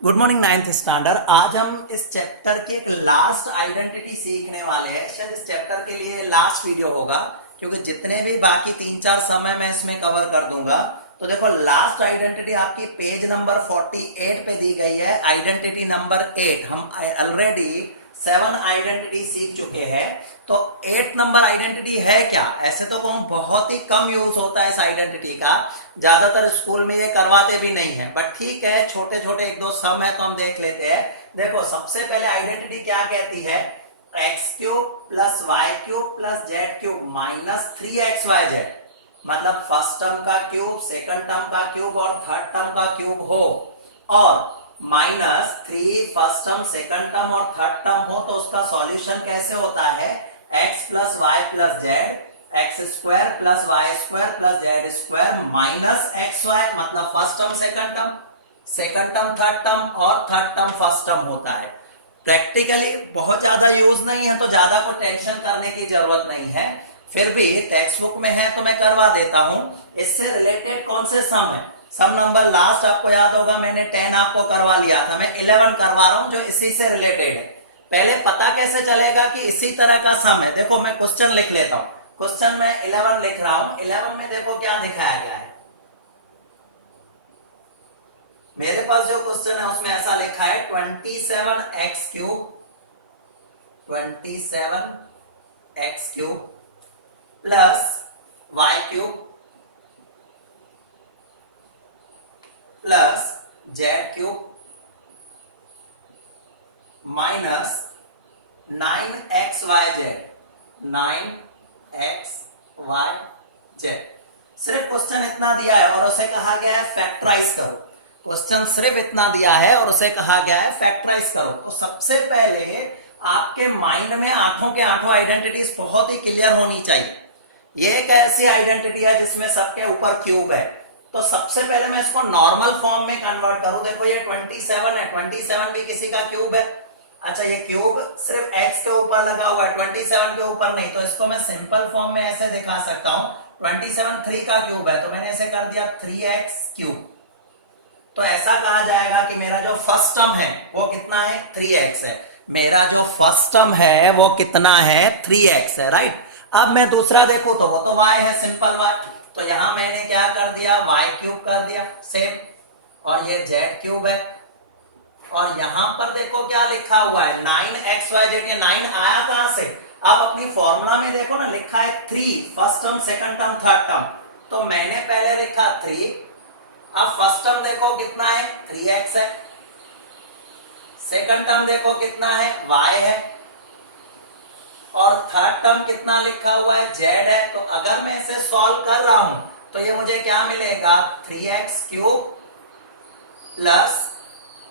Good morning ninth standard. आज हम इस चैप्टर की एक लास्ट आइडेंटिटी सीखने वाले हैं। शायद इस चैप्टर के लिए लास्ट वीडियो होगा क्योंकि जितने भी बाकी 3-4 समय मैं इसमें कवर कर दूंगा। तो देखो लास्ट आइडेंटिटी आपकी पेज नंबर 48 पे दी गई है। आइडेंटिटी नंबर 8 हम ऑलरेडी 7 आइडेंटिटी सीख चुके हैं। तो 8 नंबर आइडेंटिटी है क्या? ऐसे तो कहूं बहुत ही कम यूज होता है इस आइडेंटिटी का, ज्यादातर स्कूल में ये करवाते भी नहीं है, बट ठीक है छोटे छोटे एक दो सम है तो हम देख लेते हैं। देखो सबसे पहले आइडेंटिटी क्या कहती है, x cube plus Y cube plus Z cube minus 3xyz, मतलब फर्स्ट टर्म का क्यूब, सेकंड टर्म का क्यूब और थर्ड टर्म का क्यूब हो और -3 फर्स्ट टर्म, सेकंड टर्म और थर्ड टर्म हो, तो उसका सॉल्यूशन कैसे होता है, x plus Y plus z, x square plus Y square plus Z square minus x y, मतलब first term second term, second term third term और third term first term होता है। प्रैक्टिकली बहुत ज्यादा यूज नहीं है तो ज्यादा को टेंशन करने की जरूरत नहीं है, फिर भी टेक्स्ट बुक में है तो मैं करवा देता हूं। इससे रिलेटेड कौन से सम है, सम नंबर लास्ट आपको याद होगा मैंने 10 आपको करवा लिया था, मैं 11 करवा रहा हूं जो इसी से रिलेटेड है। पहले पता कैसे चलेगा कि इसी तरह का सम है, देखो मैं क्वेश्चन लिख लेता हूं। क्वेश्चन में 11 लिख रहा हूं। 11 में देखो क्या दिखाया गया है, मेरे पास जो क्वेश्चन है उसमें ऐसा लिखा है 27x cube, 27x cube plus Y cube plus Z cube minus 9xyz, 9xyz। सिर्फ क्वेश्चन इतना दिया है और उसे कहा गया है फैक्टराइज करो। क्वेश्चन सिर्फ इतना दिया है और उसे कहा गया है फैक्टराइज करो। तो सबसे पहले आपके माइंड में आठों के आठों आइडेंटिटीज बहुत ही क्लियर होनी चाहिए। ये एक ऐसी आइडेंटिटी है जिसमें सबके ऊपर क्यूब है, तो सबसे पहले मैं इसको नॉर्मल फॉर्म में कन्वर्ट करूं। देखो ये 27 है, 27 भी किसी का क्यूब है। अच्छा ये क्यूब सिर्फ x के ऊपर लगा हुआ है, 27 के ऊपर नहीं, तो इसको मैं सिंपल फॉर्म में ऐसे दिखा सकता हूं। 27 3 का क्यूब है तो मैंने ऐसे कर दिया 3x क्यूब। तो ऐसा कहा जाएगा कि मेरा जो फर्स्ट टर्म है वो कितना है, 3x है। मेरा जो फर्स्ट टर्म है वो कितना है, 3x है, राइट। अब मैं दूसरा देखूं तो वो तो y है, सिंपल y। तो यहां मैंने क्या कर दिया, y क्यूब कर दिया सेम, और ये z क्यूब है। और यहां पर देखो क्या लिखा हुआ है 9xyz, ये 9 आया कहां से, आप अपनी फॉर्मूला में देखो ना, लिखा है 3 first term second term third term, तो मैंने पहले लिखा 3। अब फर्स्ट टर्म देखो कितना है, 3x है, सेकंड टर्म देखो कितना है, y है, और थर्ड टर्म कितना लिखा हुआ है, z है। तो अगर मैं इसे सॉल्व कर रहा हूं तो ये मुझे क्या मिलेगा, 3x cube plus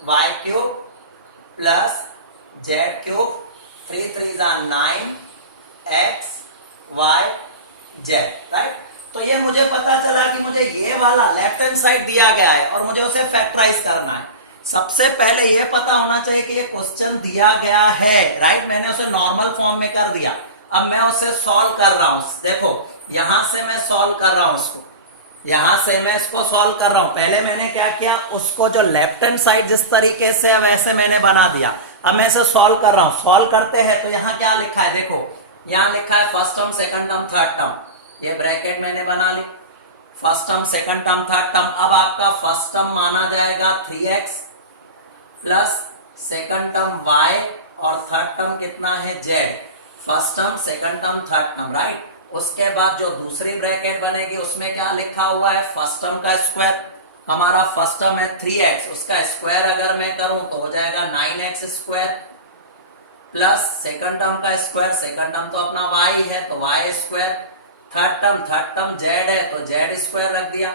y cube plus z cube, 3 3 9 x y z, right. तो ये मुझे पता चला कि मुझे ये वाला लेफ्ट हैंड साइड दिया गया है और मुझे उसे फैक्टराइज करना है। सबसे पहले ये पता होना चाहिए कि ये क्वेश्चन दिया गया है, राइट। मैंने उसे नॉर्मल फॉर्म में कर दिया, अब मैं उसे सॉल्व कर रहा हूं। देखो यहां से मैं सॉल्व कर रहा हूं उसको, यहां से मैं इसको सॉल्व कर रहा हूं। पहले मैंने क्या किया, उसको जो लेफ्ट हैंड साइड जिस तरीके से है वैसे मैंने बना दिया। अब मैं इसे सॉल्व कर रहा हूं। सॉल्व करते हैं तो यहां क्या लिखा है, देखो यहां लिखा है first term second term third term, ये ब्रैकेट मैंने बना ली, first term second term third term. अब आपका फर्स्ट टर्म माना जाएगा 3x plus second term y और थर्ड टर्म कितना है, z। First term second term third term, right. उसके बाद जो दूसरी ब्रैकेट बनेगी उसमें क्या लिखा हुआ है, फर्स्ट टर्म का स्क्वायर, हमारा फर्स्ट टर्म है 3x, उसका स्क्वायर अगर मैं करूं तो हो जाएगा 9x square plus second term का स्क्वायर, सेकंड टर्म तो अपना y है तो y square, third term z है तो z स्क्वायर रख दिया।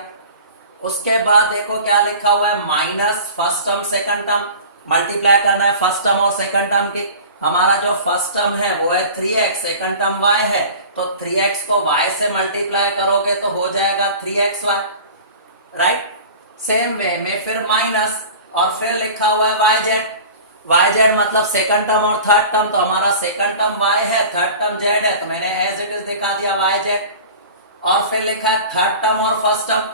उसके बाद देखो क्या लिखा हुआ है, minus first term second term, multiply करना है फर्स्ट टर्म और सेकंड टर्म की। हमारा जो फर्स्ट टर्म है वो है 3x, सेकंड टर्म y है, तो 3x को y से मल्टीप्लाई करोगे तो हो जाएगा 3xy, राइट। सेम वे में फिर माइनस और फिर लिखा हुआ है yz मतलब सेकंड टर्म और थर्ड टर्म, तो हमारा सेकंड टर्म y है, थर्ड टर्म z है, तो मैंने एज इट इज दिखा दिया yz। और फिर लिखा है थर्ड टर्म और फर्स्ट टर्म,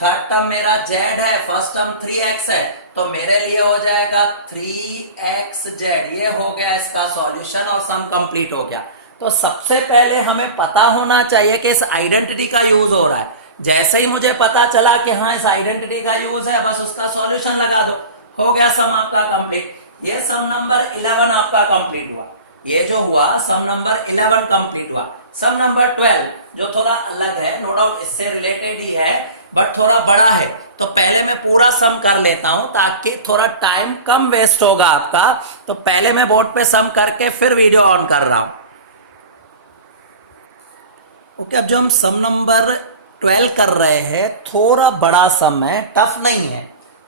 थर्ड टर्म मेरा z है, फर्स्ट टर्म 3x है, तो मेरे लिए हो जाएगा 3xz। ये हो गया इसका सॉल्यूशन और सम कंप्लीट हो गया। तो सबसे पहले हमें पता होना चाहिए कि इस आइडेंटिटी का यूज हो रहा है। जैसे ही मुझे पता चला कि हाँ इस आइडेंटिटी का यूज है, बस उसका सॉल्यूशन लगा दो, हो गया सम आपका कंप्लीट। ये सम नंबर 11 आपका कंप्लीट हुआ। ये जो हुआ सम नंबर 11 कंप्लीट हुआ। सम नंबर 12 जो थोड़ा अलग है, नो डाउट इससे रिलेटेड ही है बट थोड़ा बड़ा है, तो पहले मैं पूरा सम कर लेता हूं ताकि थोड़ा टाइम कम वेस्ट होगा आपका। तो पहले मैं बोर्ड पे सम करके फिर वीडियो ऑन कर रहा हूं। ओके, अब जो हम सम नंबर 12 कर रहे हैं, थोड़ा बड़ा सम है, टफ नहीं है।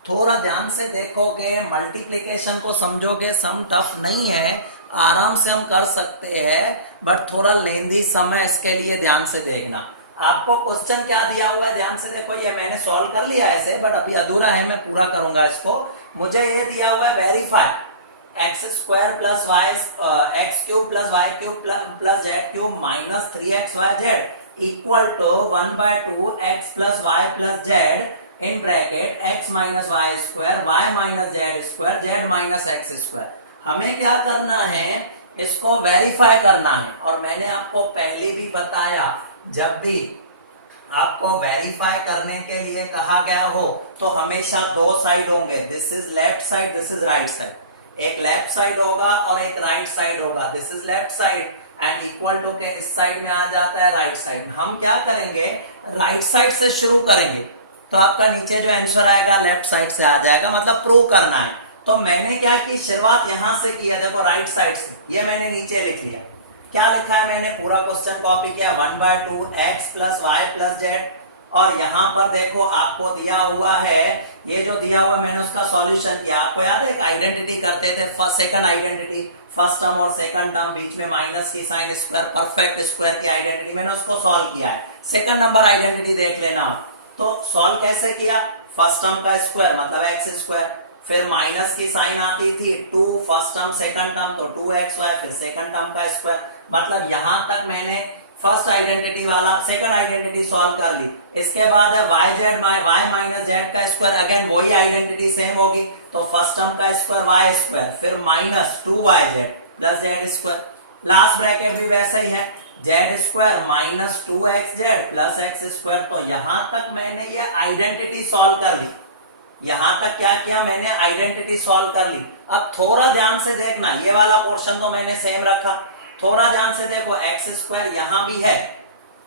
थोड़ा ध्यान से देखोगे, मल्टीप्लिकेशन को समझोगे, सम टफ नहीं है, आराम से हम कर सकते हैं, बट थोड़ा लेंदी सम है, इसके लिए ध्यान से देखना। आपको क्वेश्चन क्या दिया हुआ है ध्यान से देखो। ये मैंने सॉल्व कर लिया ऐसे, बट अभी अधूरा है, मैं पूरा करूंगा इसको। मुझे ये दिया हुआ है verify X square plus Y X cube plus Y cube plus Z cube minus 3xyz equal to 1/2 X plus Y plus Z in bracket X minus Y square Y minus Z square Z minus X square. हमें क्या करना है, इसको verify करना है। और मैंने आपको पहले भी बताया, जब भी आपको वेरीफाई करने के लिए कहा गया हो तो हमेशा दो साइड होंगे, this is left side, this is right side. एक लेफ्ट साइड होगा और एक राइट साइड होगा, this is left side and equal to के इस साइड में आ जाता है राइट साइड। हम क्या करेंगे, राइट साइड से शुरू करेंगे, तो आपका नीचे जो आंसर आएगा लेफ्ट साइड से आ जाएगा, मतलब प्रूव करना है। तो मैंने क्या की, शुरुआत यहां से की है, देखो राइट साइड से, ये मैंने नीचे लिख लिया। क्या लिखा है, मैंने पूरा क्वेश्चन कॉपी किया, 1/2 X plus Y plus Z. और यहां पर देखो आपको दिया हुआ है, ये जो दिया हुआ मैंने उसका सॉल्यूशन किया। आपको याद है, एक आइडेंटिटी करते थे, first second identity, first term और सेकंड टर्म, बीच में माइनस की साइन स्क्वायर, परफेक्ट स्क्वायर की आइडेंटिटी, मैंने उसको सॉल्व किया है। सेकंड नंबर आइडेंटिटी देख लेना। तो सॉल्व कैसे किया, फर्स्ट टर्म का स्क्वायर मतलब एक्स स्क्वायर, फिर माइनस की साइन आती थी 2 फर्स्ट टर्म सेकंड टर्म तो 2xy, फिर सेकंड टर्म का स्क्वायर। मतलब यहां तक मैंने फर्स्ट आइडेंटिटी वाला सेकंड आइडेंटिटी सॉल्व कर ली। इसके बाद है yz y माइनस जेड का स्क्वायर, अगेन वही आइडेंटिटी सेम होगी, तो फर्स्ट टर्म का स्क्वायर y स्क्वायर, फिर minus 2yz plus Z square, last bracket भी वैसा ही है, Z square minus 2xz plus x square. तो यहां तक मैंने ये आइडेंटिटी सॉल्व कर ली। यहां तक क्या किया, मैंने आइडेंटिटी सॉल्व कर ली। अब थोड़ा ध्यान से देखना, ये वाला पोर्शन तो मैंने सेम रखा, थोड़ा ध्यान से देखो, एक्स स्क्वायर यहां भी है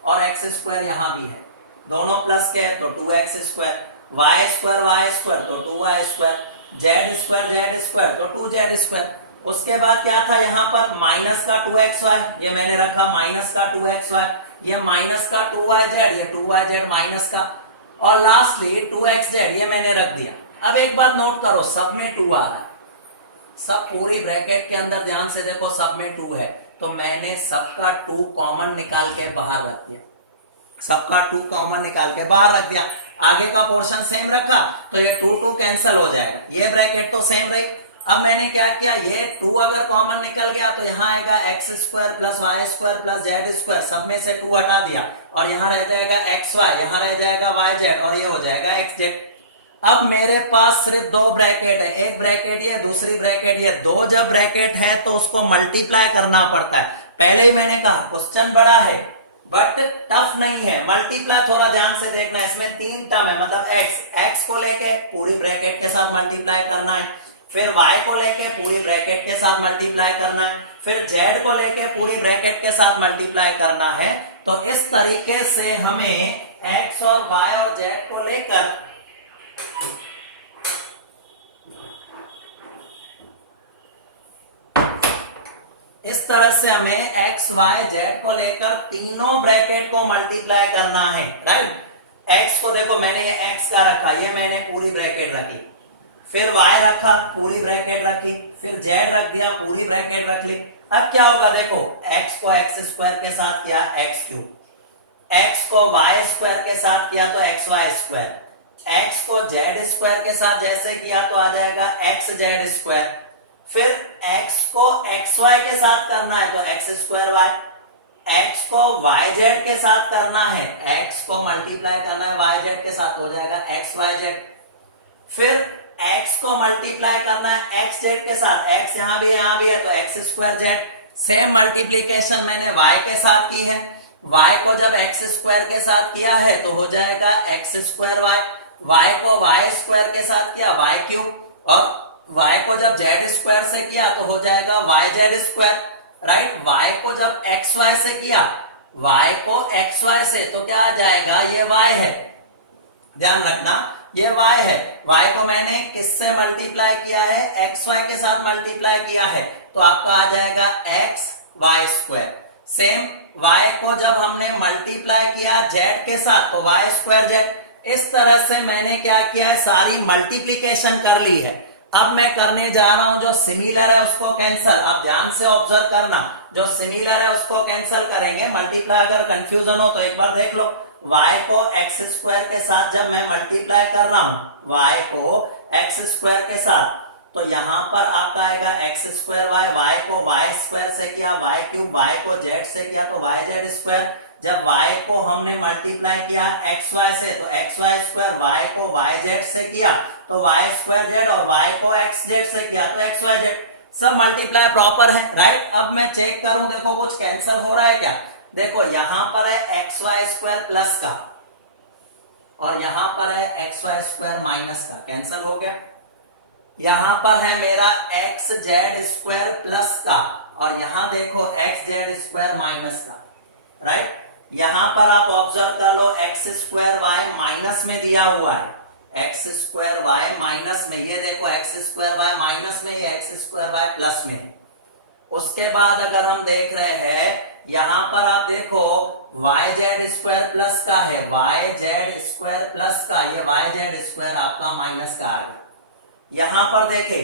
और एक्स स्क्वायर यहां भी है, दोनों प्लस के है तो 2x स्क्वायर, y स्क्वायर तो 2y स्क्वायर, z स्क्वायर तो 2z स्क्वायर। उसके बाद क्या था, यहाँ पर माइनस का 2xy, ये मैंने रखा माइनस का 2xy, ये माइनस का 2yz, ये 2yz माइनस का, और लास्टली 2xz ये मैंने रख दिया। अब एक बात नोट करो, सब में 2 आ रहा है, सब पूरी ब्रैकेट के अंदर ध्यान से देखो, सब में 2 है, तो मैंने सबका 2 कॉमन निकाल के बाहर रख दिया, सबका 2 कॉमन निकाल के बाहर रख दिया। आगे का पोर्शन सेम रखा तो ये 2 कैंसिल हो जाएगा, ये ब्रैकेट तो सेम रही। अब मैंने क्या किया, ये 2 अगर कॉमन निकल गया तो यहाँ आएगा X square plus Y square plus Z square, सब में से 2 हटा दिया और यहाँ रह जाएगा एक्स वाई, यहाँ रह जाएगा वाई जेड और ये हो जाएगा एक्स जेड। अब मेरे पास सिर्फ 2 ब्रैकेट है, एक ब्रैकेट ये, दूसरी ब्रैकेट ये। 2 जब ब्रैकेट है तो उसको मल्टीप्लाई करना पड़ता है। पहले ही मैंने कहा क्वेश्चन बड़ा है बट टफ नहीं है, मल्टीप्लाई थोड़ा ध्यान से देखना। इसमें 3 टर्म है, मतलब एक्स को लेके पूरी ब्रैकेट के साथ मल्टीप्लाई करना है, फिर y को लेके पूरी ब्रैकेट के साथ मल्टीप्लाई करना है, फिर z को लेके पूरी ब्रैकेट के साथ मल्टीप्लाई करना है। तो इस तरीके से हमें x और y और z को लेकर इस तरह से हमें x y z को लेकर तीनों ब्रैकेट को मल्टीप्लाई करना है, राइट। x को देखो मैंने ये x का रखा, ये मैंने पूरी ब्रैकेट रखी, फिर y रखा पूरी ब्रैकेट रखी, फिर z रख दिया पूरी ब्रैकेट रख ली। अब क्या होगा देखो, x को x स्क्वायर के साथ किया x क्यूब, x को y स्क्वायर के साथ किया तो xy स्क्वायर, x को z स्क्वायर के साथ जैसे किया तो आ जाएगा xz स्क्वायर, फिर x को xy के साथ करना है तो x स्क्वायर y, x को yz के साथ करना है, x को मल्टीप्लाई करना है yz के साथ, हो जाएगा xyz। फिर x को मल्टीप्लाई करना है xz के साथ, x यहां भी है तो x square z। Same multiplication मैंने y के साथ की है, y को जब x स्क्वायर के साथ किया है तो हो जाएगा x स्क्वायर y को y स्क्वायर के साथ किया y क्यूब, और y को जब z स्क्वायर से किया तो हो जाएगा yz स्क्वायर, राइट। y को जब xy से किया, y को xy से तो क्या आ जाएगा, ये y है, ध्यान रखना ये y है। y को मैंने किससे मल्टीप्लाई किया है, xy के साथ मल्टीप्लाई किया है, तो आपका आ जाएगा x y square. Same y को जब हमने मल्टीप्लाई किया z के साथ तो y स्क्वायर z। इस तरह से मैंने क्या किया है, सारी मल्टीप्लीकेशन कर ली है। अब मैं करने जा रहा हूं जो सिमिलर है उसको कैंसल। आप ध्यान से ऑब्जर्व करना, जो सिमिलर है उसको कैंसल करेंगे। मल्टीप्लाई अगर कंफ्यूजन हो तो एक बार देख लो, y को x स्क्वायर के साथ जब मैं मल्टीप्लाई कर रहा हूं, y को x स्क्वायर के साथ, तो यहां पर आपका आएगा x स्क्वायर y को y स्क्वायर से किया, y क्यूब, y को z से किया तो yz स्क्वायर। जब y को हमने मल्टीप्लाई किया xy से तो xy स्क्वायर, y को yz से किया तो y स्क्वायर z, और y को xz से किया तो xyz। सब मल्टीप्लाई प्रॉपर है, राइट। अब मैं चेक करूं, देखो कुछ कैंसिल हो रहा है क्या। देखो यहां पर है xy स्क्वायर प्लस का, और यहां पर है xy स्क्वायर माइनस का, कैंसिल हो गया। यहां पर है मेरा xz स्क्वायर प्लस का, और यहां देखो xz स्क्वायर माइनस का, राइट। यहां पर आप ऑब्जर्व कर लो, x स्क्वायर y माइनस में दिया हुआ है, x स्क्वायर y माइनस में, ये देखो x स्क्वायर y माइनस में, ये x स्क्वायर y प्लस में। उसके बाद अगर हम देख रहे हैं, यहां पर आप देखो yz स्क्वायर प्लस का है, yz स्क्वायर प्लस का, ये yz स्क्वायर आपका माइनस का आ गया। यहां पर देखे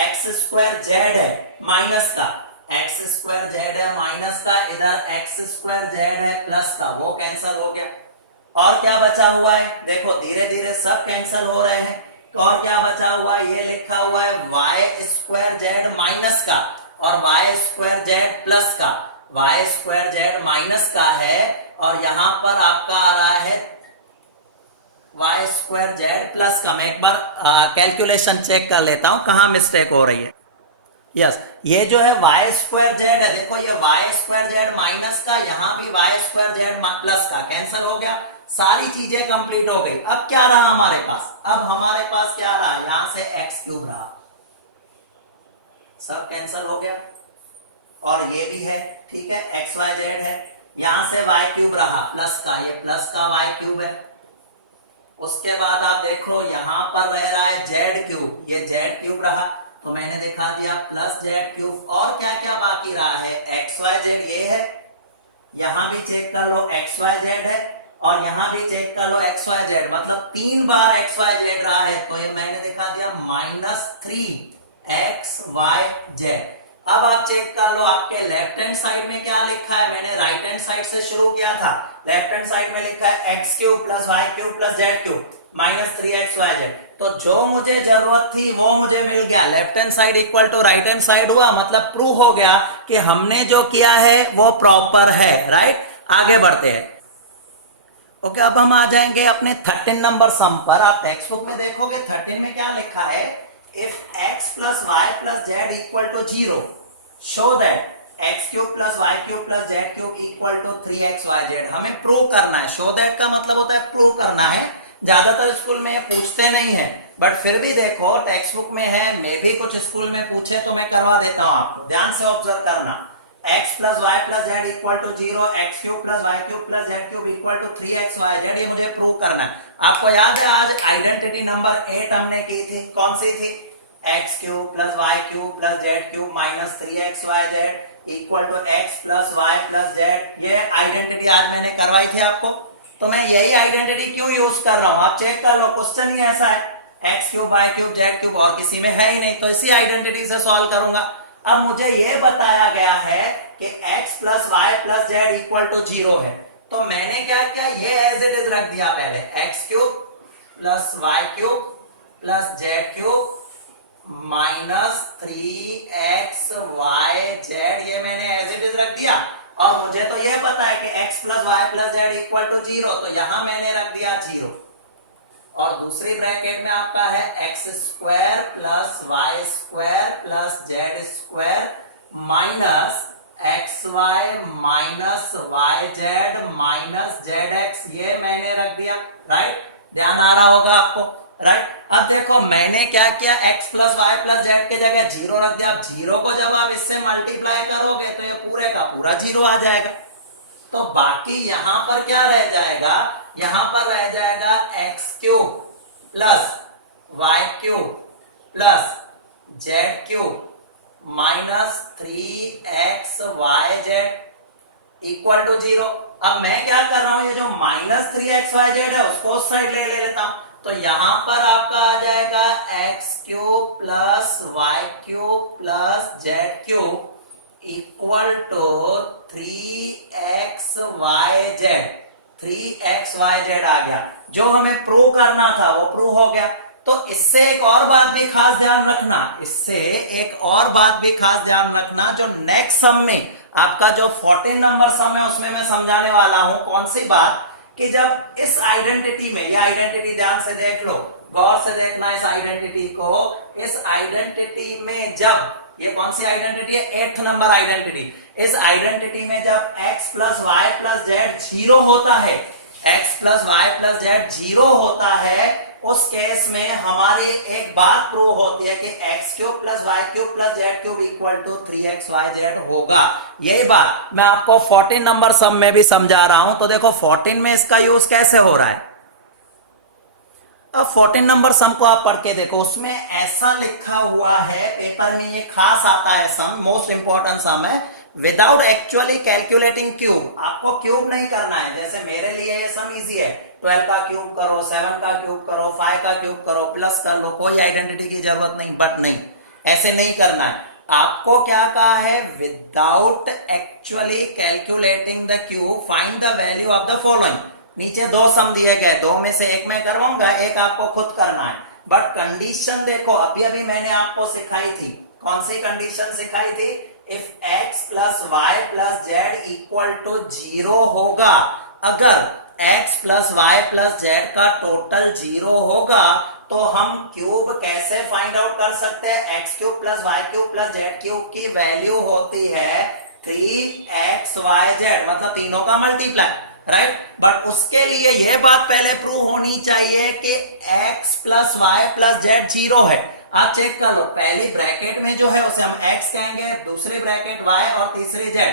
x स्क्वायर z है माइनस का, x स्क्वायर z है माइनस का, इधर x स्क्वायर z है प्लस का, वो कैंसिल हो गया। और क्या बचा हुआ है, देखो धीरे धीरे सब कैंसिल हो रहे हैं। तो और क्या बचा हुआ है, ये लिखा हुआ है y स्क्वायर z माइनस का और y स्क्वायर z प्लस का। y स्क्वायर z माइनस का है और यहां पर आपका आ रहा है y स्क्वायर z प्लस का। मैं एक बार कैलकुलेशन चेक कर लेता हूं कहां मिस्टेक हो रही है। यस, ये जो है y स्क्वायर z है, देखो ये y स्क्वायर z माइनस का, यहां भी y स्क्वायर z प्लस का, कैंसिल हो गया। सारी चीजें कंप्लीट हो गई। अब क्या रहा हमारे पास, अब हमारे पास क्या रहा, यहां से x क्यूब रहा, सब कैंसिल हो गया। और ये भी है, ठीक है, x y z है, यहां से y क्यूब रहा प्लस का, ये प्लस का y क्यूब है। उसके बाद आप देखो यहां पर रह रहा है z क्यूब, ये z क्यूब रहा, तो मैंने दिखा दिया प्लस z क्यूब। और क्या क्या बाकी रहा है, एक्स वाई जेड ये है, यहां भी चेक कर लो एक्स वाई जेड है, और यहां भी चेक कर लो एक्स वाई जेड, मतलब 3 बार एक्स वाई जेड रहा है, तो ये मैंने दिखा दिया -3xyz। अब आप चेक कर लो आपके लेफ्ट हैंड साइड में क्या लिखा है, मैंने राइट हैंड साइड से शुरू किया था। लेफ्ट हैंड साइड में लिखा है x cube plus Y cube plus Z cube -3xyz। तो जो मुझे जरूरत थी वो मुझे मिल गया, left hand side equal to right hand side हुआ, मतलब प्रूव हो गया कि हमने जो किया है वो प्रॉपर है, राइट। आगे बढ़ते हैं। ओके, अब हम आ जाएंगे अपने 13 नंबर सम पर। आप टेक्स्ट बुक में देखोगे 13 में क्या लिखा है, if x plus Y plus Z equal to 0 show that x cube plus Y cube plus Z cube equal to 3xyz। हमें प्रूव करना है। शो दैट का मतलब होता है प्रूव करना है। ज्यादातर स्कूल में ये पूछते नहीं है, बट फिर भी देखो टेक्स्ट बुक में है, मे भी कुछ स्कूल में पूछे तो मैं करवा देता हूं आपको। ध्यान से ऑब्जर्व करना, x plus Y plus Z equal to 0, X cube plus Y cube plus Z cube equal to 3xyz, ये मुझे प्रूव करना है। आपको याद है आज आइडेंटिटी नंबर 8 हमने की थी, कौन सी थी, X cube plus Y cube plus Z cube -3xyz equal to X plus Y plus Z. ये आइडेंटिटी आज मैंने करवाई थी आपको, तो मैं यही आइडेंटिटी क्यों यूज कर रहा हूं, आप चेक कर लो, क्वेश्चन ही ऐसा है, x cube Y cube Z cube, और किसी में है ही नहीं, तो इसी आइडेंटिटी से सॉल्व करूंगा। अब मुझे ये बताया गया है कि x plus Y plus Z equal to 0 है, तो मैंने क्या किया, ये एज इट इज रख दिया पहले, X cube plus Y cube plus Z cube -3xyz, ये मैंने एज इट इज रख दिया। और मुझे तो ये पता है कि x plus Y plus Z equal to 0, तो यहां मैंने रख दिया 0। और दूसरी ब्रैकेट में आपका है X square plus Y square plus Z square minus x Y minus Y Z minus Z X, ये मैंने रख दिया। राइट, ध्यान आ रहा होगा आपको। राइट, अब देखो मैंने क्या किया, x plus Y plus Z के जगह 0 रख दिया। अब 0 को जब आप इससे मल्टीप्लाई करोगे तो ये पूरे का पूरा 0 आ जाएगा। तो बाकी यहां पर क्या रह जाएगा, यहां पर रह जाएगा x cube plus Y cube plus Z cube minus 3x Y Z equal to 0। अब मैं क्या कर रहा हूं, ये जो माइनस 3x वाई जेड है उसको उस साइड ले लेता हूं। तो यहां पर आपका आ जाएगा x cube plus Y cube plus Z cube equal to 3x Y z. 3x Y z आ गया। जो हमें प्रूव करना था वो प्रूव हो गया। तो इससे एक और बात भी खास ध्यान रखना, इससे एक और बात भी खास ध्यान रखना, जो नेक्स्ट सम में आपका जो 14 नंबर सम है उसमें मैं समझाने वाला हूं। कौन सी बात, कि जब इस आइडेंटिटी में, ये आइडेंटिटी ध्यान से देख लो, गौर से देखना इस आइडेंटिटी को। इस आइडेंटिटी में जब, ये कौन सी आइडेंटिटी है, 8th नंबर आइडेंटिटी। इस आइडेंटिटी में जब x plus Y plus Z 0 होता है, x plus Y plus Z 0 होता है, उस केस में हमारी एक बात प्रूव होती है कि X cube plus Y cube plus Z cube equal to 3x Y Z होगा। यही बात मैं आपको 14 नंबर सम में भी समझा रहा हूं। तो देखो 14 में इसका यूज कैसे हो रहा है। अब 14 नंबर सम को आप पढ़ के देखो, उसमें ऐसा लिखा हुआ है, पेपर में ये खास आता है सम, मोस्ट इंपॉर्टेंट सम है, विदाउट एक्चुअली कैलकुलेटिंग क्यूब। आपको क्यूब नहीं करना है। जैसे मेरे लिए ये सम इजी है, 12 का क्यूब करो, 7 का क्यूब करो, 5 का क्यूब करो, प्लस कर लो, कोई आइडेंटिटी की जरूरत नहीं। बट नहीं, ऐसे नहीं करना है। आपको क्या कहा है, without actually calculating the cube find the value of the following. नीचे दो सम दिए गए, दो में से एक मैं करवाऊंगा, एक आपको खुद करना है। बट कंडीशन देखो, अभी अभी मैंने आपको सिखाई थी। कौन सी कंडीशन सिखाई थी, if x plus Y plus Z equal to 0 होगा, अगर x plus Y plus Z का टोटल 0 होगा तो हम क्यूब कैसे फाइंड आउट कर सकते हैं। x cube plus Y cube plus Z cube की वैल्यू होती है 3x वाई जेड, मतलब तीनों का मल्टीप्लाई। राइट, बट उसके लिए यह बात पहले प्रूव होनी चाहिए कि x plus Y plus Z 0 है। आप चेक कर लो, पहली ब्रैकेट में जो है उसे हम x कहेंगे, दूसरी ब्रैकेट y और तीसरी z।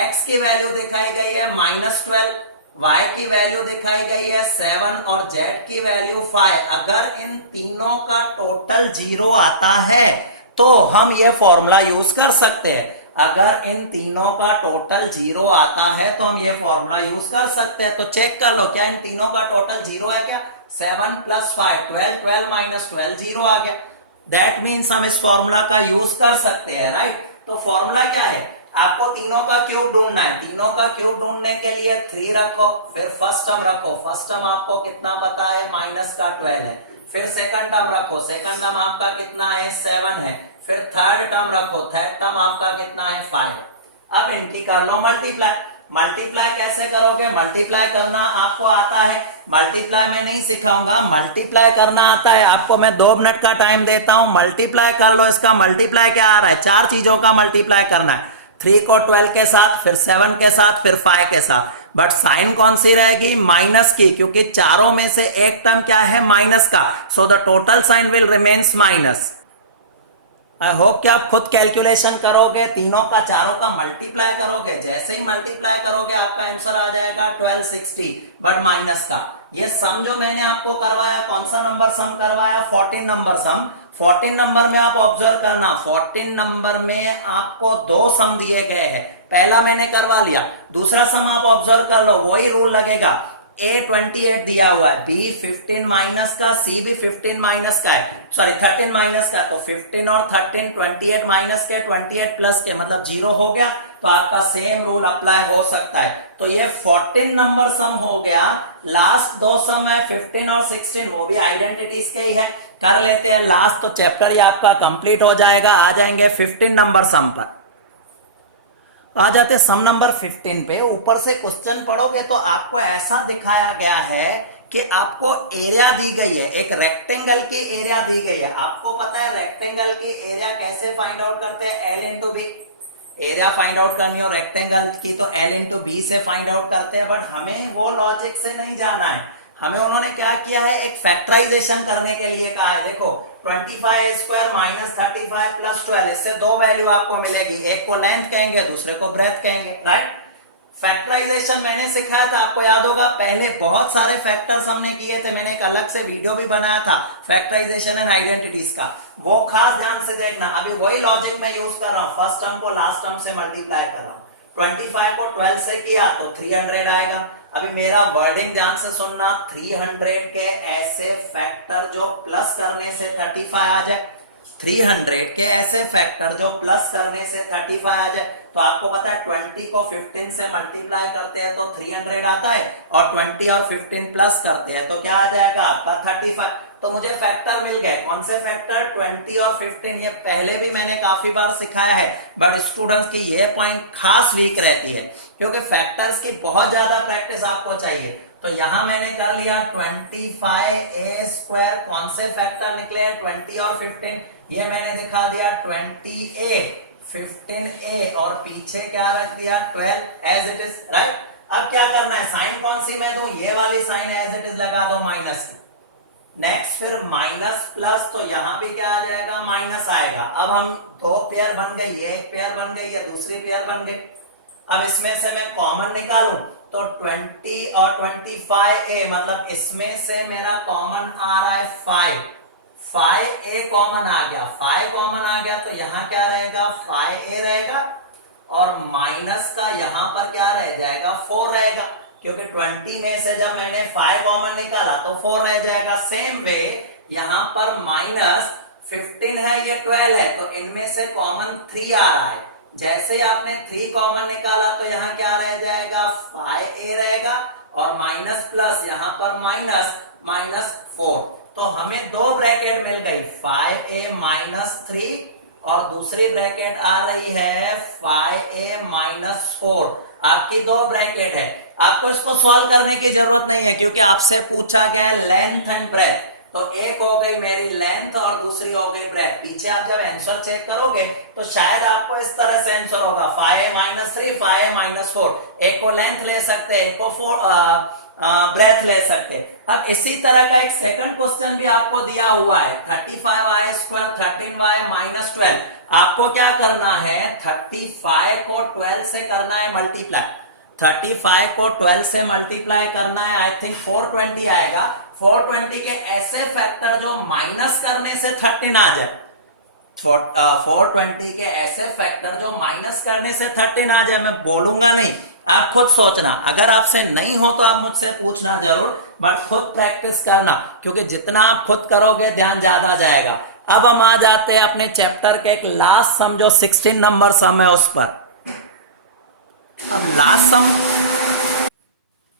x की वैल्यू दिखाई गई है -12, y की वैल्यू दिखाई गई है 7 और z की वैल्यू 5। अगर इन तीनों का टोटल 0 आता है तो हम ये फॉर्मूला यूज कर सकते हैं। अगर इन तीनों का टोटल 0 आता है तो हम ये फॉर्मूला यूज कर सकते हैं। तो चेक कर लो, क्या इन तीनों का टोटल 0 है क्या। 7 प्लस 5 12, 12 माइनस 12 0 आ गया। दैट मीन्स हम इस फॉर्मूला का यूज कर सकते हैं। राइट, तो फॉर्मूला क्या है, आपको तीनों का क्यूब ढूंढना है। तीनों का क्यूब ढूंढने के लिए 3 रखो, फिर फर्स्ट टर्म रखो। फर्स्ट टर्म आपको कितना पता है, -12 है। फिर सेकंड टर्म रखो, सेकंड टर्म आपका कितना है, 7 है। फिर थर्ड टर्म रखो, थर्ड टर्म आपका कितना है, 5। अब इनकी कर लो मल्टीप्लाई। मल्टीप्लाई कैसे करोगे, मल्टीप्लाई करना आपको आता है। मल्टीप्लाई मैं नहीं सिखाऊंगा, मल्टीप्लाई करना आता है आपको। मैं 2 मिनट का टाइम देता हूं, मल्टीप्लाई कर लो। इसका मल्टीप्लाई क्या आ रहा है, 4 चीजों का मल्टीप्लाई करना है। 3 को 12 के साथ, फिर 7 के साथ, फिर 5 के साथ। बट साइन कौन सी रहेगी, माइनस की, क्योंकि चारों में से एक टर्म क्या है, माइनस का। So the total sign will remains minus. I hope कि आप खुद कैलकुलेशन करोगे, तीनों का चारों का मल्टीप्लाई करोगे। जैसे ही मल्टीप्लाई करोगे आपका आंसर आ जाएगा 1260, बट माइनस का। ये सम जो मैंने आपको करवाया, कौन सा नंबर सम करवाया, 14 नंबर सम। 14 नंबर में आप ऑब्जर्व करना, 14 नंबर में आपको 2 सम दिए गए हैं। पहला मैंने करवा लिया, दूसरा सम आप ऑब्जर्व कर लो, वही रूल लगेगा। A 28 दिया हुआ है, B 15 माइनस का, C भी 15 माइनस का है, सॉरी 13 माइनस का। तो 15 और 13 28 माइनस के 28 प्लस के, मतलब 0 हो गया। तो आपका सेम रूल अप्लाई हो सकता है। तो ये 14 नंबर सम हो गया। लास्ट 2 सम है 15 और 16, वो भी आइडेंटिटीज के ही है, कर लेते हैं लास्ट। तो चैप्टर ये आपका कंप्लीट हो जाएगा। आ जाएंगे 15 नंबर सम पर। आ जाते हैं सम नंबर 15 पे। ऊपर से क्वेश्चन पढ़ोगे तो आपको ऐसा दिखाया गया है कि आपको एरिया दी गई है, एक रेक्टेंगल की एरिया दी गई है। आपको पता है रेक्टेंगल की एरिया कैसे फाइंड आउट करते हैं? L into B. Area find out करनी हो रेक्टेंगल की तो एल इंटू बी से फाइंड आउट करते हैं। बट हमें वो लॉजिक से नहीं जाना है, हमें उन्होंने क्या किया है, एक फैक्टराइजेशन करने के लिए कहा है। देखो 25 स्क्वायर माइनस 35 प्लस 12, इससे दो वैल्यू आपको मिलेगी, एक को लेंथ कहेंगे दूसरे को ब्रेथ कहेंगे, राइट। फैक्टराइजेशन मैंने सिखाया था, आपको याद होगा, पहले बहुत सारे फैक्टर्स हमने किए थे, मैंने एक अलग से वीडियो भी बनाया था फैक्टराइजेशन एंड आइडेंटिटीज का, वो खास ध्यान से देखना। अभी वही लॉजिक मैं यूज कर रहा हूं, फर्स्ट टर्म को लास्ट टर्म से मल्टीप्लाई कर रहा हूं। 25 को 12 से किया तो 300 आएगा। अभी मेरा वर्डिंग ध्यान से सुनना, 300 के ऐसे फैक्टर जो प्लस करने से 35 आ जाए, 300 के ऐसे फैक्टर जो प्लस करने से 35 आ जाए। तो आपको पता है 20 को 15 से मल्टीप्लाई करते हैं तो 300 आता है, और 20 और 15 प्लस करते हैं तो क्या आ जाएगा आपका 35। तो मुझे फैक्टर मिल गए। कौन से फैक्टर? 20 और 15। ये पहले भी मैंने काफी बार सिखाया है, बट स्टूडेंट्स की ये पॉइंट खास वीक रहती है क्योंकि फैक्टर्स की बहुत ज्यादा प्रैक्टिस आपको चाहिए। तो यहां मैंने कर लिया 25a स्क्वायर, कौन से फैक्टर निकले 20 और 15, ये मैंने दिखा दिया 20a 15a, और पीछे क्या रख दिया 12 एज इट इज, राइट। अब क्या करना है, साइन कौन सी मैं दूं, ये वाली साइन एज इट इज लगा दो माइनस की। नेक्स्ट फिर माइनस प्लस, तो यहां भी क्या आ जाएगा माइनस आएगा। अब हम दो पेयर बन गई, ये एक पेयर बन गई, ये दूसरी पेयर बन गई। अब इसमें से मैं कॉमन निकालूं तो 20 और 25a, मतलब इसमें से मेरा कॉमन आ रहा है 5a कॉमन आ गया, 5 कॉमन आ गया तो यहां क्या रहेगा 5a रहेगा, और माइनस का यहां पर क्या रह जाएगा 4 रहेगा, क्योंकि 20 में से जब मैंने 5 कॉमन निकाला तो 4 रह जाएगा। सेम वे यहां पर माइनस 15 है, ये 12 है, तो इनमें से कॉमन 3 आ रहा है। जैसे ही आपने 3 कॉमन निकाला तो यहाँ क्या रह जाएगा 5a रहेगा, और माइनस प्लस यहाँ पर माइनस 4। तो हमें दो ब्रैकेट मिल गई, 5a माइनस 3, और दूसरी ब्रैकेट आ रही है 5a माइनस 4। आपकी दो ब्रैकेट है, आपको इसको सॉल्व करने की जरूरत नहीं है क्योंकि आपसे पूछा गया लेंथ एंड ब्रेथ। तो एक हो गई मेरी लेंथ और दूसरी हो गई ब्रेथ। पीछे आप जब आंसर चेक करोगे तो शायद आपको इस तरह से आंसर होगा 5a माइनस 3, 5a माइनस 4। एक को लेंथ ले सकते हैं, एक को ब्रेथ ले सकते हैं। अब इसी तरह का एक सेकंड क्वेश्चन भी आपको दिया हुआ है, 35y स्क्वायर 13y माइनस 12। आपको क्या करना है, 35 को 12 से करना है मल्टीप्लाई, 35 को 12 से मल्टीप्लाई करना है, आई थिंक 420 आएगा। 420 के ऐसे फैक्टर जो माइनस करने से 13 आ जाए, 420 के ऐसे फैक्टर जो माइनस करने से 13 आ जाए। मैं बोलूंगा नहीं, आप खुद सोचना, अगर आपसे नहीं हो तो आप मुझसे पूछना जरूर, बट खुद प्रैक्टिस करना, क्योंकि जितना आप खुद करोगे ध्यान ज्यादा जाएगा। अब हम आ जाते हैं अपने चैप्टर के एक लास्ट सम, जो 16 नंबर सम है उस पर। अब लास्ट सम,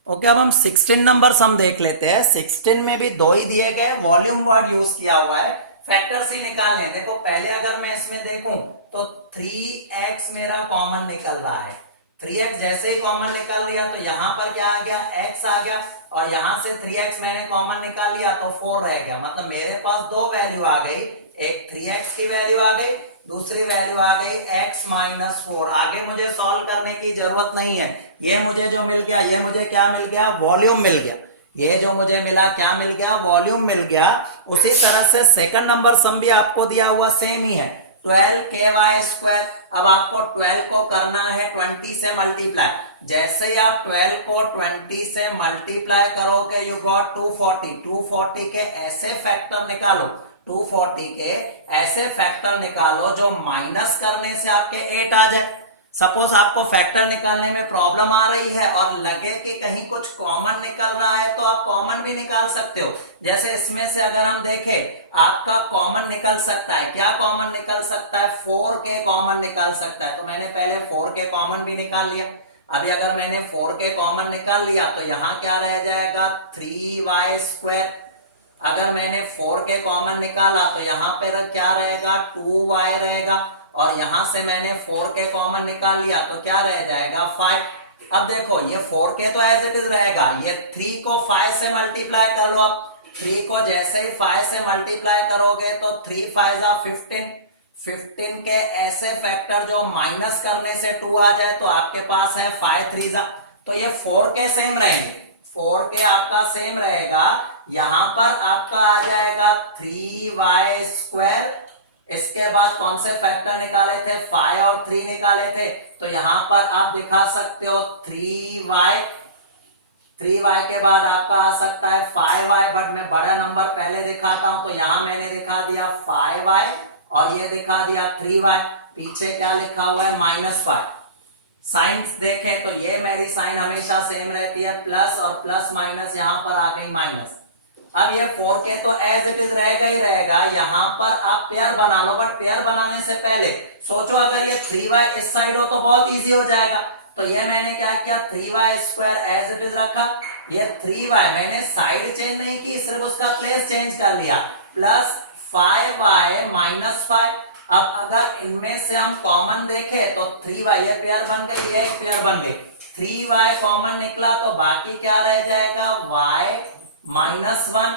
ओके, अब हम 16 नंबर सम देख लेते हैं। 16 में भी दो ही दिए गए, वॉल्यूम वर्ड यूज किया हुआ है, फैक्टर्स ही निकालने। देखो पहले अगर मैं इसमें देखूं तो 3x मेरा कॉमन निकल रहा है, 3x जैसे ही कॉमन निकल लिया तो यहां पर क्या आ गया x आ गया, और यहां से 3x मैंने कॉमन निकाल लिया तो 4 रह गया। मतलब मेरे पास दो वैल्यू आ गई, एक 3x की वैल्यू आ गई, दूसरी वैल्यू आ गई x माइनस 4। आगे मुझे सॉल्व करने की जरूरत नहीं है, ये मुझे जो मिल गया, ये मुझे क्या मिल गया, वॉल्यूम मिल गया। ये जो मुझे मिला क्या मिल गया, वॉल्यूम मिल गया। उसी तरह से सेकंड नंबर सम भी आपको दिया हुआ सेम ही है, 12ky स्क्वायर। अब आपको 12 को करना है 20 से मल्टीप्लाई। जैसे ही आप 12 को 20 से मल्टीप्लाई करोगे यू गॉट 240। 240 के ऐसे फैक्टर निकालो, 240 के ऐसे फैक्टर निकालो जो माइनस करने से आपके 8 आ जाए। सपोज आपको फैक्टर निकालने में प्रॉब्लम आ रही है और लगे कि कहीं कुछ कॉमन निकल रहा है तो आप कॉमन भी निकाल सकते हो। जैसे इसमें से अगर हम देखें आपका कॉमन निकल सकता है, क्या कॉमन निकल सकता है, 4 के कॉमन निकाल सकता है। तो मैंने पहले 4 के कॉमन भी निकाल लिया। अभी अगर मैंने 4 के कॉमन निकाल लिया तो यहाँ क्या रह जाएगा 3y स्क्वायर। अगर मैंने 4 के कॉमन निकाला तो यहाँ पे क्या रहेगा 2y रहेगा। और यहां से मैंने 4k कॉमन निकाल लिया तो क्या रह जाएगा 5। अब देखो ये 4k तो एज इट इज रहेगा, ये 3 को 5 से मल्टीप्लाई कर लो। अब 3 को जैसे ही 5 से मल्टीप्लाई करोगे तो 3 5 15, 15 के ऐसे फैक्टर जो माइनस करने से 2 आ जाए तो आपके पास है 5 3 तो ये 4k सेम रहेंगे, 4k आपका सेम रहेगा। यहां पर आपका आ जाएगा 3y²। इसके बाद कौन से फैक्टर निकाले थे, 5 और 3 निकाले थे, तो यहां पर आप दिखा सकते हो 3y, 3y के बाद आपका आ सकता है 5y, बट मैं बड़ा नंबर पहले दिखाता हूं तो यहां मैंने दिखा दिया 5y और ये दिखा दिया 3y। पीछे क्या लिखा हुआ है -5। साइंस देखें तो ये मेरी साइन हमेशा सेम रहती है, प्लस और प्लस माइनस यहां पर आ गई माइनस। अब ये 4k तो एज इट इज रहेगा ही रहेगा, यहां पर आप पेयर बना लो, बट पेयर बनाने से पहले सोचो अगर ये 3y इस साइड हो तो बहुत इजी हो जाएगा। तो ये मैंने क्या किया 3y² एज इट इज रखा, ये 3y मैंने साइड चेंज नहीं की, सिर्फ उसका प्लेस चेंज कर लिया, प्लस 5y -5। अब अगर इनमें से हम कॉमन देखें तो 3y ये पेयर बन गई, ये एक पेयर बन गई, 3y कॉमन निकला तो बाकी क्या रह जाएगा y -1,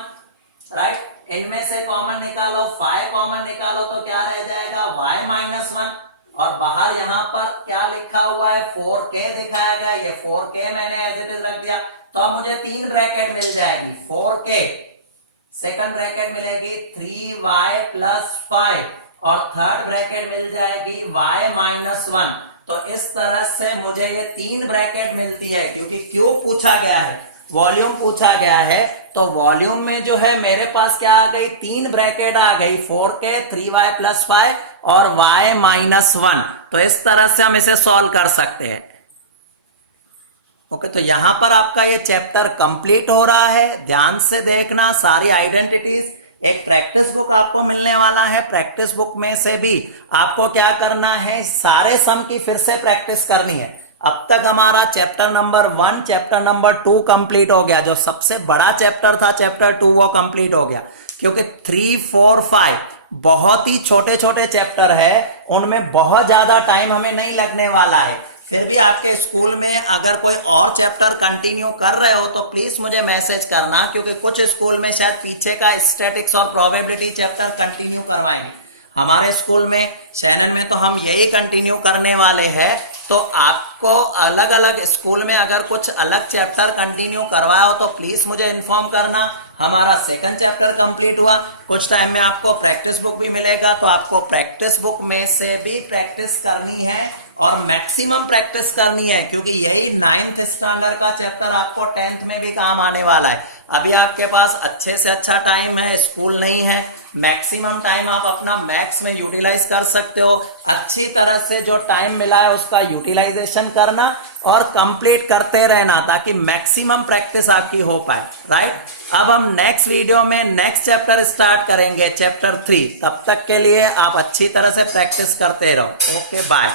राइट। इनमें से कॉमन निकालो, 5 कॉमन निकालो तो क्या रह जाएगा y -1 और बाहर यहां पर क्या लिखा हुआ है 4k दिखाया गया, ये 4k मैंने एज इट इज रख दिया। तो अब मुझे 3 ब्रैकेट मिल जाएगी, 4k, सेकंड ब्रैकेट मिलेगी 3y + 5 और थर्ड ब्रैकेट मिल जाएगी y -1। तो इस तरह से मुझे ये 3 ब्रैकेट मिलती है, क्योंकि क्यूब पूछा गया है, वॉल्यूम पूछा गया है, तो वॉल्यूम में जो है मेरे पास क्या आ गई 3 ब्रैकेट आ गई, 4k 3y + 5 और y -1। तो इस तरह से हम इसे सॉल्व कर सकते हैं। ओके, तो यहां पर आपका ये चैप्टर कंप्लीट हो रहा है। ध्यान से देखना सारी आइडेंटिटीज। एक प्रैक्टिस बुक आपको मिलने वाला है, प्रैक्टिस बुक में से भी आपको क्या करना है, सारे सम की फिर से प्रैक्टिस करनी है। अब तक हमारा chapter number 1, chapter number 2 complete हो गया, जो सबसे बड़ा चैप्टर था चैप्टर 2 वो कंप्लीट हो गया, क्योंकि 3, 4, 5 बहुत ही छोटे छोटे चैप्टर है, उनमें बहुत ज्यादा टाइम हमें नहीं लगने वाला है। फिर भी आपके स्कूल में अगर कोई और चैप्टर कंटिन्यू कर रहे हो तो प्लीज मुझे मैसेज करना, क्योंकि कुछ स्कूल में शायद पीछे का स्टैटिक्स और प्रोबेबिलिटी चैप्टर कंटिन्यू करवाएंगे। हमारे स्कूल में चैनल में तो हम यही कंटिन्यू करने वाले हैं। तो आपको अलग अलग स्कूल में अगर कुछ अलग चैप्टर कंटिन्यू करवाया हो तो प्लीज मुझे इन्फॉर्म करना। हमारा सेकंड चैप्टर कंप्लीट हुआ, कुछ टाइम में आपको प्रैक्टिस बुक भी मिलेगा, तो आपको प्रैक्टिस बुक में से भी प्रैक्टिस करनी है और मैक्सिमम प्रैक्टिस करनी है, क्योंकि यही 9th स्टैंडर्ड का चैप्टर आपको 10th में भी काम आने वाला है। अभी आपके पास अच्छे से अच्छा टाइम है, स्कूल नहीं है, मैक्सिमम टाइम आप अपना मैथ्स में यूटिलाइज कर सकते हो। अच्छी तरह से जो टाइम मिला है उसका यूटिलाइजेशन करना और कंप्लीट करते रहना, ताकि मैक्सिमम प्रैक्टिस आपकी हो पाए, राइट। अब हम नेक्स्ट वीडियो में नेक्स्ट चैप्टर स्टार्ट करेंगे, चैप्टर 3। तब तक के लिए आप अच्छी तरह से प्रैक्टिस करते रहो। Okay, bye.